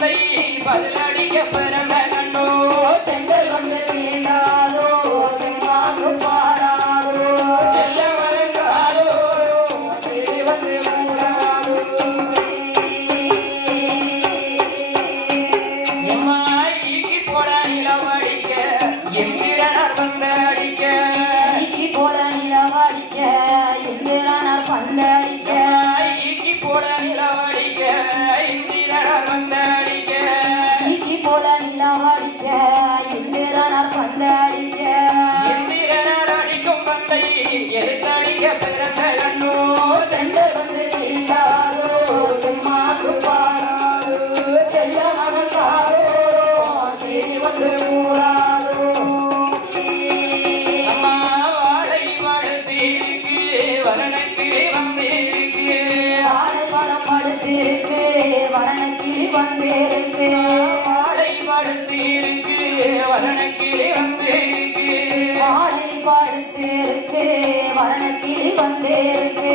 தந்தை பதிலடிக்க பிறந்த கண்டோ பெண்கள் வந்து தீண்டாதோ தெம்மாங்கு பாடாதோ செல்ல வருங்காலோ தேடி வந்து மூடாதோ எம்மாய்க்கு போட நிலவடிக்க எந்திரனார் வந்து அடிக்க போல நிலவடிக்க இந்திரனார் பந்தடிக்க ஈக்கி போட நிலவடிக்க இந்திரனார் வந்து அடிக்க போல நிலவடிக்க இந்திரனார் பந்தடிக்க இந்திரனார் அடிக்கும் பந்தை எழுத்தடிக்க பிறந்த கண்ணோ பெண்கள் வந்து தீண்டாதோ தெம்மாங்கு பாடாதோ செல்ல மகளாதோ தேடி வந்து மூடாதோ அம்மா வாழை வாழ்த்திருக்கு வரணக்கிளி வந்திருக்கு வாழைப்பழம் படுத்திருக்கு வரணக்கிளி வந்திருக்கு வாழை வாழ்த்திருக்கு வரணக்கிளி வந்திருக்கு வாழை படுத்திருக்கு வரணக்கிளி வந்திருக்கு